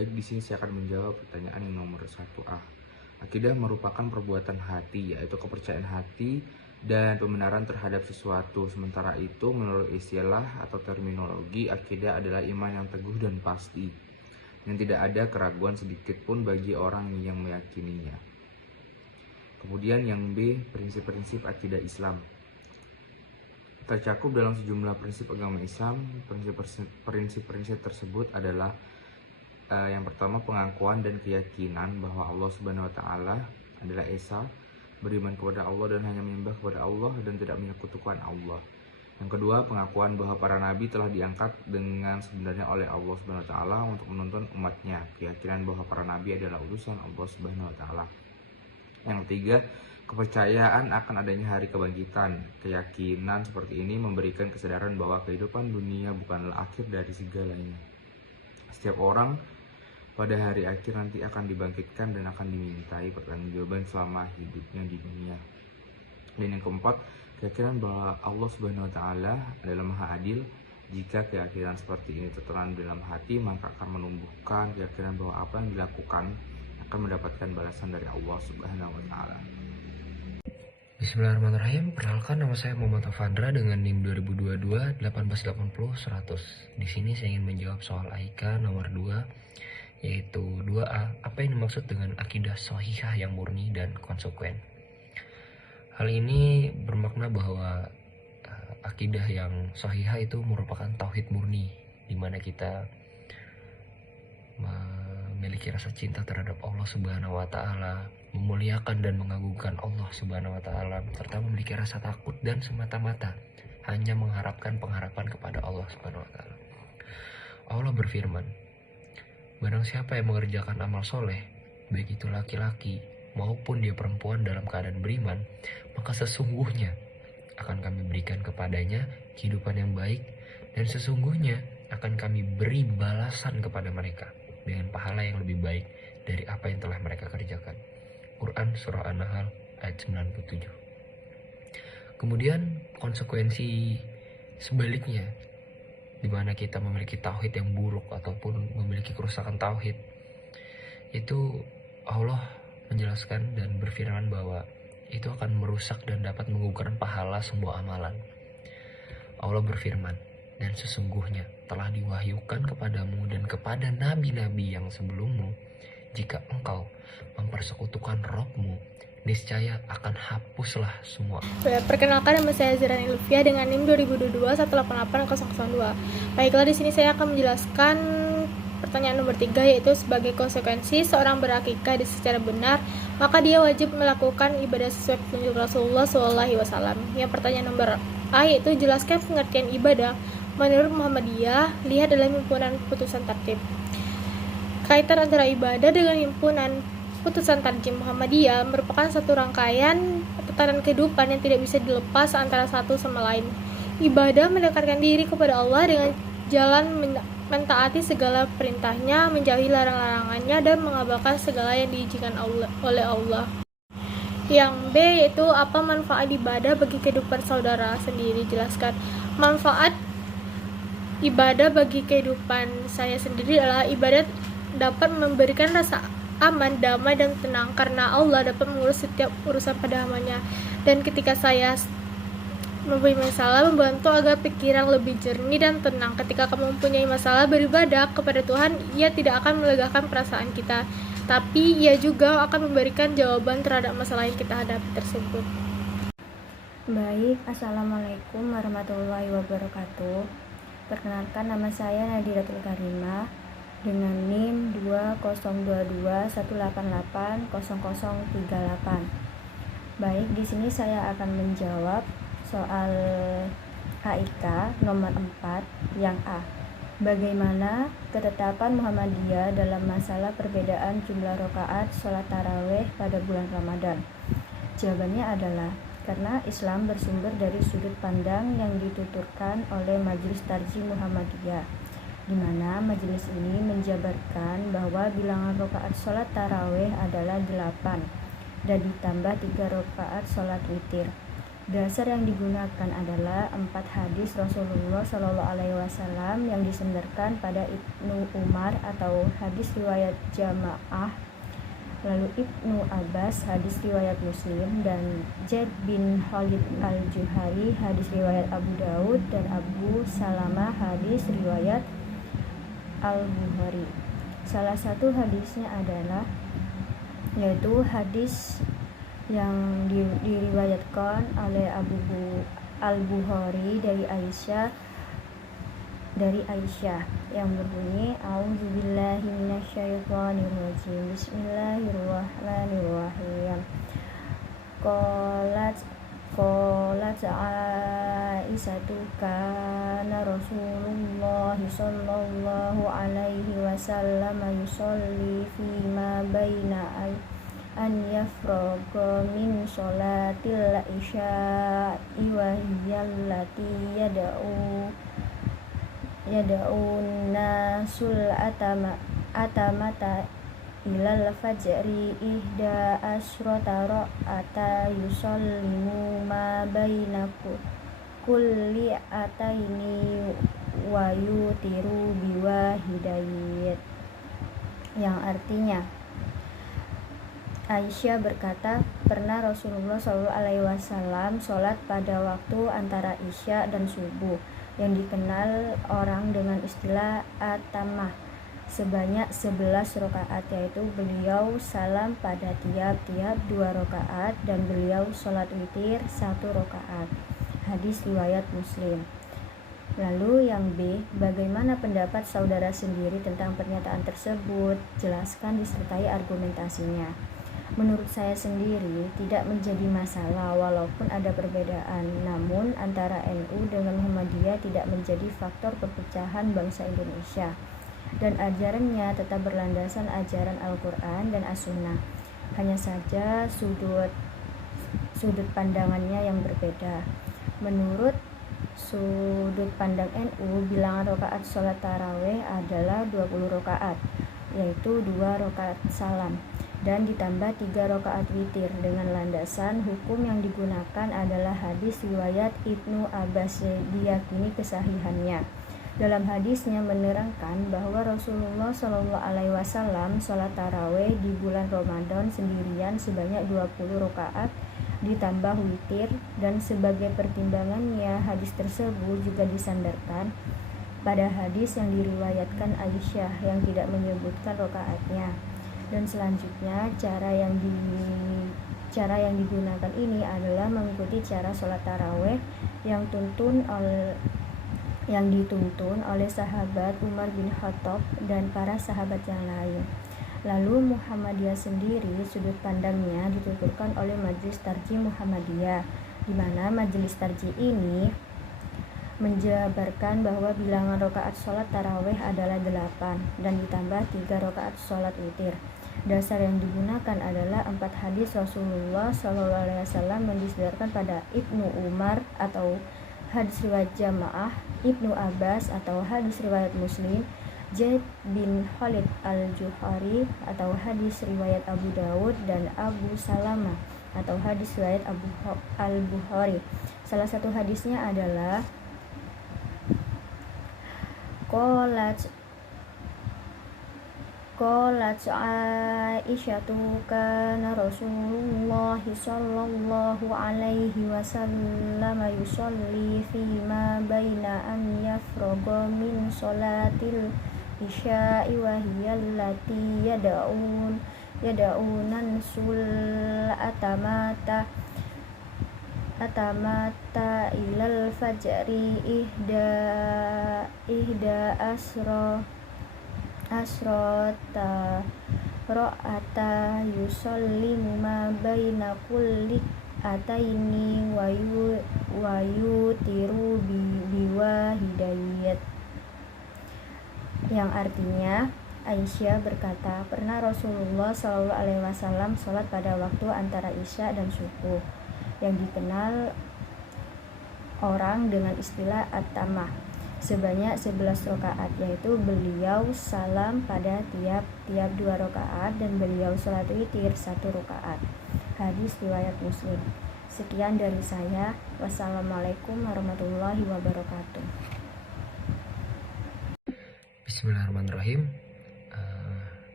Baik, di sini saya akan menjawab pertanyaan yang nomor 1A. Akidah merupakan perbuatan hati, yaitu kepercayaan hati dan pembenaran terhadap sesuatu. Sementara itu, menurut istilah atau terminologi, akidah adalah iman yang teguh dan pasti, yang tidak ada keraguan sedikit pun bagi orang yang meyakininya. Kemudian yang B, prinsip-prinsip akidah Islam. Tercakup dalam sejumlah prinsip agama Islam. Prinsip-prinsip tersebut adalah yang pertama, pengakuan dan keyakinan bahwa Allah Subhanahu wa taala adalah Esa, beriman kepada Allah dan hanya menyembah kepada Allah dan tidak menyekutukan Allah. Yang kedua, pengakuan bahwa para nabi telah diangkat dengan sebenarnya oleh Allah Subhanahu wa taala untuk menuntun umatnya. Keyakinan bahwa para nabi adalah utusan Allah Subhanahu wa taala. Yang ketiga, kepercayaan akan adanya hari kebangkitan. Keyakinan seperti ini memberikan kesadaran bahwa kehidupan dunia bukanlah akhir dari segalanya. Setiap orang pada hari akhir nanti akan dibangkitkan dan akan dimintai pertanggungjawaban selama hidupnya di dunia. Dan yang keempat, keyakinan bahwa Allah Subhanahu wa taala adalah Maha Adil. Jika keyakinan seperti ini tertanam dalam hati, maka akan menumbuhkan keyakinan bahwa apa yang dilakukan akan mendapatkan balasan dari Allah Subhanahu wa taala. Bismillahirrahmanirrahim. Perkenalkan, nama saya Muhammad Afandra dengan NIM 2022 1880 100. Di sini saya ingin menjawab soal AIK nomor 2, yaitu 2A. Apa yang dimaksud dengan akidah shahihah yang murni dan konsekuen? Hal ini bermakna bahwa akidah yang shahihah itu merupakan tauhid murni, di mana kita memiliki rasa cinta terhadap Allah Subhanahu wa taala, memuliakan dan mengagungkan Allah Subhanahu wa taala, serta memiliki rasa takut dan semata-mata hanya mengharapkan pengharapan kepada Allah Subhanahu wa taala. Allah berfirman, barang siapa yang mengerjakan amal soleh, baik itu laki-laki maupun dia perempuan dalam keadaan beriman, maka sesungguhnya akan kami berikan kepadanya kehidupan yang baik, dan sesungguhnya akan kami beri balasan kepada mereka dengan pahala yang lebih baik dari apa yang telah mereka kerjakan. Quran Surah An-Nahl ayat 97. Kemudian konsekuensi sebaliknya, di mana kita memiliki tauhid yang buruk ataupun memiliki kerusakan tauhid, itu Allah menjelaskan dan berfirman bahwa itu akan merusak dan dapat menggugurkan pahala semua amalan. Allah berfirman, dan sesungguhnya telah diwahyukan kepadamu dan kepada nabi-nabi yang sebelummu, jika engkau mempersekutukan Rabb-mu, niscaya akan hapuslah semua. Perkenalkan, nama saya Zirani Lufia dengan NIM 2022 188.002. Baiklah, di sini saya akan menjelaskan pertanyaan nomor 3, yaitu sebagai konsekuensi seorang berakikah secara benar, maka dia wajib melakukan ibadah sesuai petunjuk Rasulullah SAW. Yang pertanyaan nomor A, yaitu jelaskan pengertian ibadah menurut Muhammadiyah. Lihat dalam himpunan putusan tartib. Kaitan antara ibadah dengan himpunan putusan tarjim Muhammadiyah merupakan satu rangkaian tatanan kehidupan yang tidak bisa dilepas antara satu sama lain. Ibadah mendekatkan diri kepada Allah dengan jalan mentaati segala perintahnya, menjauhi larang-larangannya, dan mengabalkan segala yang diizinkan oleh Allah. Yang B, yaitu apa manfaat ibadah bagi kehidupan saudara sendiri. Jelaskan. Manfaat ibadah bagi kehidupan saya sendiri adalah ibadah dapat memberikan rasa aman, damai, dan tenang karena Allah dapat mengurus setiap urusan pada hambanya. Dan ketika saya mempunyai masalah, membantu agar pikiran lebih jernih dan tenang. Ketika kamu mempunyai masalah, beribadah kepada Tuhan, Ia tidak akan melegakan perasaan kita, tapi Ia juga akan memberikan jawaban terhadap masalah yang kita hadapi tersebut. Baik, Assalamualaikum warahmatullahi wabarakatuh. Perkenalkan, nama saya Nadiratul Karimah dengan NIM 202218800038. Baik, di sini saya akan menjawab soal AIK nomor 4 yang A. Bagaimana ketetapan Muhammadiyah dalam masalah perbedaan jumlah rakaat sholat tarawih pada bulan Ramadan? Jawabannya adalah karena Islam bersumber dari sudut pandang yang dituturkan oleh Majelis Tarjih Muhammadiyah, di mana majelis ini menjabarkan bahwa bilangan rakaat sholat tarawih adalah 8 dan ditambah 3 rakaat sholat witir. Dasar yang digunakan adalah 4 hadis Rasulullah Shallallahu Alaihi Wasallam yang disandarkan pada Ibnu Umar atau hadis riwayat jamaah, lalu Ibnu Abbas hadis riwayat Muslim, dan Zaid bin Khalid al-Juhani hadis riwayat Abu Daud, dan Abu Salamah hadis riwayat Al-Bukhari. Salah satu hadisnya adalah yaitu hadis yang diriwayatkan oleh Al-Bukhari dari Aisyah yang berbunyi A'udzubillahi minasyaitonirrajim. Bismillahirrahmanirrahim. Qalat Aisyatu kana Rasulullah sallallahu alaihi wasallam yusolli fima baina an yafraga min sholatil isya'i wa hiyallati yada'un nasul atamata ilal fajri ihda asrota ra'ata yusallimu ma bainaku kulli ataini wa yutiru biwahidayat, yang artinya Aisyah berkata, pernah Rasulullah SAW sholat pada waktu antara Isya dan Subuh yang dikenal orang dengan istilah atamah sebanyak 11 rakaat, yaitu beliau salam pada tiap-tiap 2 rakaat dan beliau sholat witir 1 rakaat. Hadis riwayat Muslim. Lalu yang B, bagaimana pendapat saudara sendiri tentang pernyataan tersebut? Jelaskan disertai argumentasinya. Menurut saya sendiri tidak menjadi masalah walaupun ada perbedaan, namun antara NU dengan Muhammadiyah tidak menjadi faktor perpecahan bangsa Indonesia, dan ajarannya tetap berlandaskan ajaran Al-Quran dan As-Sunnah. Hanya saja sudut pandangannya yang berbeda. Menurut sudut pandang NU, bilangan rakaat sholat tarawih adalah 20 rakaat, yaitu 2 rakaat salam dan ditambah 3 rakaat witir. Dengan landasan hukum yang digunakan adalah hadis riwayat Ibnu Abbas, diyakini kesahihannya. Dalam hadisnya menerangkan bahwa Rasulullah SAW sholat tarawih di bulan Ramadan sendirian sebanyak 20 rakaat ditambah witir, dan sebagai pertimbangannya hadis tersebut juga disandarkan pada hadis yang diriwayatkan Aisyah yang tidak menyebutkan rakaatnya. Dan selanjutnya cara yang digunakan ini adalah mengikuti cara sholat tarawih yang dituntun oleh sahabat Umar bin Khattab dan para sahabat yang lain. Lalu Muhammadiyah sendiri, sudut pandangnya dituturkan oleh Majelis Tarjih Muhammadiyah, di mana Majelis Tarjih ini menjabarkan bahwa bilangan rakaat sholat tarawih adalah 8 dan ditambah 3 rakaat sholat witir. Dasar yang digunakan adalah 4 hadis Rasulullah SAW yang disediakan pada Ibnu Umar atau hadis riwayat jamaah, Ibnu Abbas atau hadis riwayat Muslim, Zaid bin Khalid al-Juhani atau hadis riwayat Abu Daud, dan Abu Salamah atau hadis riwayat Al-Bukhari. Salah satu hadisnya adalah Qalat Aisyatu kana Rasulullah sallallahu alaihi wasallam yusolli fima baina an yafraga min sholatil isya'i wa hiya allati yada'unan sul atamata ilal fajri ihda asrota ra'ata yusallimu ma baina kulli ataini wa yutiru biwahidayat, yang artinya Aisyah berkata, pernah Rasulullah SAW sholat pada waktu antara Isya dan Subuh yang dikenal orang dengan istilah at-tamah sebanyak 11 rakaat, yaitu beliau salam pada tiap-tiap 2 rakaat dan beliau sholat witir 1 rakaat. Hadis riwayat Muslim. Sekian dari saya. Wassalamualaikum warahmatullahi wabarakatuh. Bismillahirrahmanirrahim.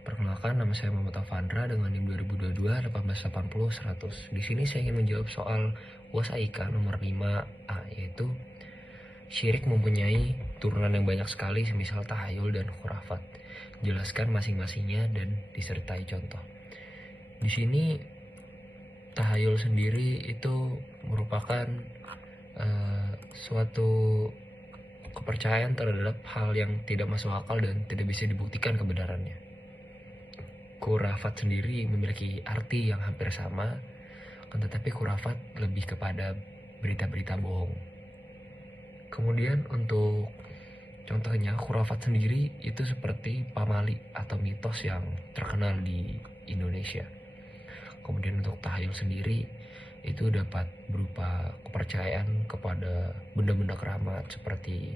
Perkenalkan, nama saya Muhammad Afandra dengan NIM 2022 1880 100. Di sini saya ingin menjawab soal UAS AIK nomor 5A, yaitu syirik mempunyai turunan yang banyak sekali, semisal tahayul dan khurafat. Jelaskan masing-masingnya dan disertai contoh. Di sini tahayul sendiri itu merupakan suatu kepercayaan terhadap hal yang tidak masuk akal dan tidak bisa dibuktikan kebenarannya. Khurafat sendiri memiliki arti yang hampir sama, tetapi khurafat lebih kepada berita-berita bohong. Kemudian untuk contohnya, khurafat sendiri itu seperti pamali atau mitos yang terkenal di Indonesia. Kemudian untuk tahayul sendiri itu dapat berupa kepercayaan kepada benda-benda keramat seperti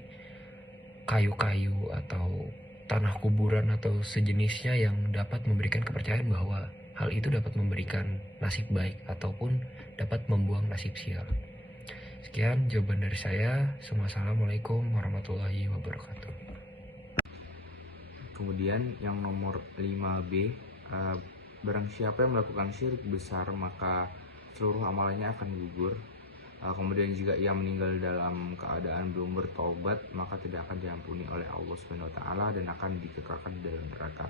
kayu-kayu atau tanah kuburan atau sejenisnya yang dapat memberikan kepercayaan bahwa hal itu dapat memberikan nasib baik ataupun dapat membuang nasib sial. Sekian jawaban dari saya. Wassalamualaikum warahmatullahi wabarakatuh. Kemudian yang nomor 5B, barang siapa yang melakukan syirik besar maka seluruh amalannya akan gugur. Kemudian jika ia meninggal dalam keadaan belum bertaubat, maka tidak akan diampuni oleh Allah Subhanahu wa taala dan akan dikekalkan di dalam neraka.